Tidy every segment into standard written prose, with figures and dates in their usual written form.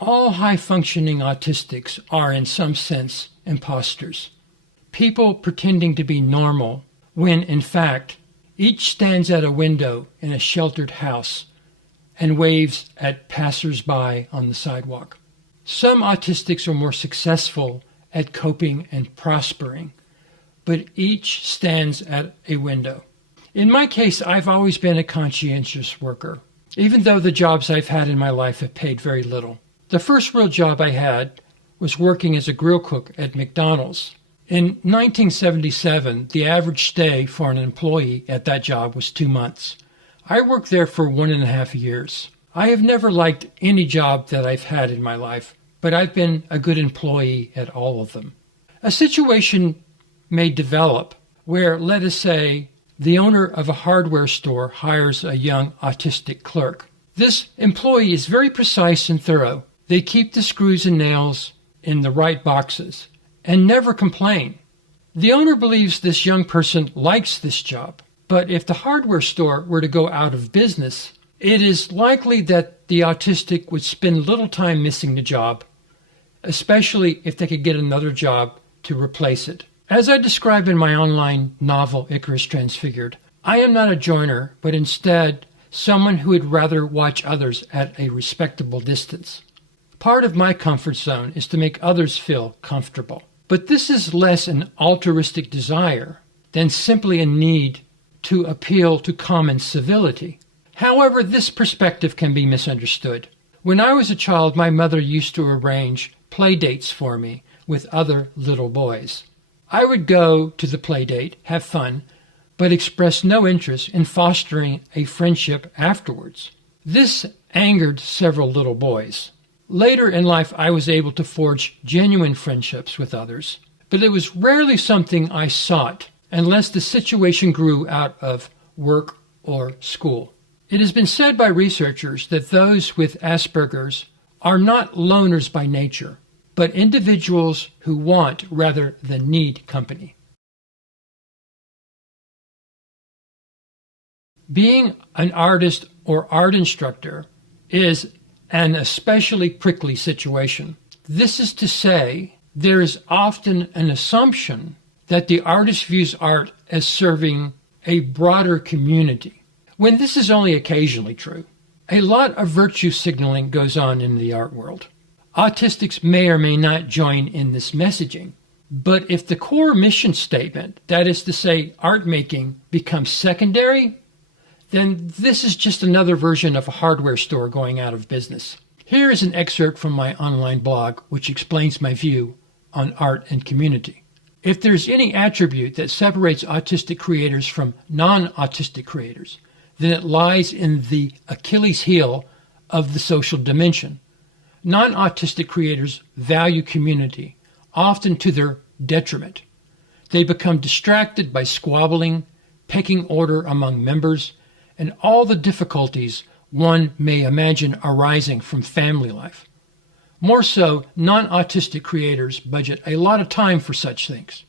All high-functioning autistics are, in some sense, imposters. People pretending to be normal when, in fact, each stands at a window in a sheltered house and waves at passers-by on the sidewalk. Some autistics are more successful at coping and prospering, but each stands at a window. In my case, I've always been a conscientious worker, even though the jobs I've had in my life have paid very little. The first real job I had was working as a grill cook at McDonald's. In 1977, the average stay for an employee at that job was 2 months. I worked there for 1.5 years. I have never liked any job that I've had in my life, but I've been a good employee at all of them. A situation may develop where, let us say, the owner of a hardware store hires a young autistic clerk. This employee is very precise and thorough. They keep the screws and nails in the right boxes and never complain. The owner believes this young person likes this job, but if the hardware store were to go out of business, it is likely that the autistic would spend little time missing the job, especially if they could get another job to replace it. As I describe in my online novel, Icarus Transfigured, I am not a joiner, but instead someone who would rather watch others at a respectable distance. Part of my comfort zone is to make others feel comfortable. But this is less an altruistic desire than simply a need to appeal to common civility. However, this perspective can be misunderstood. When I was a child, my mother used to arrange play dates for me with other little boys. I would go to the play date, have fun, but express no interest in fostering a friendship afterwards. This angered several little boys. Later in life, I was able to forge genuine friendships with others, but it was rarely something I sought unless the situation grew out of work or school. It has been said by researchers that those with Asperger's are not loners by nature, but individuals who want rather than need company. Being an artist or art instructor is an especially prickly situation. This is to say, there is often an assumption that the artist views art as serving a broader community, when this is only occasionally true. A lot of virtue signaling goes on in the art world. Autistics may or may not join in this messaging, but if the core mission statement, that is to say, art making, becomes secondary, then this is just another version of a hardware store going out of business. Here is an excerpt from my online blog, which explains my view on art and community. If there's any attribute that separates autistic creators from non-autistic creators, then it lies in the Achilles heel of the social dimension. Non-autistic creators value community, often to their detriment. They become distracted by squabbling, pecking order among members, and all the difficulties one may imagine arising from family life. More so, non-autistic creators budget a lot of time for such things.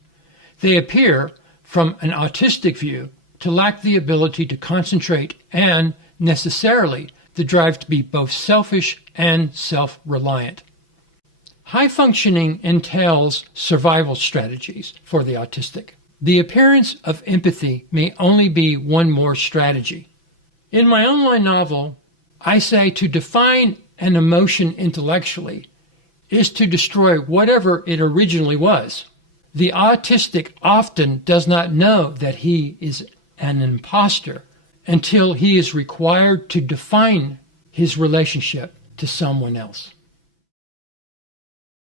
They appear, from an autistic view, to lack the ability to concentrate and, necessarily, the drive to be both selfish and self-reliant. High functioning entails survival strategies for the autistic. The appearance of empathy may only be one more strategy. In my online novel, I say to define an emotion intellectually is to destroy whatever it originally was. The autistic often does not know that he is an imposter until he is required to define his relationship to someone else.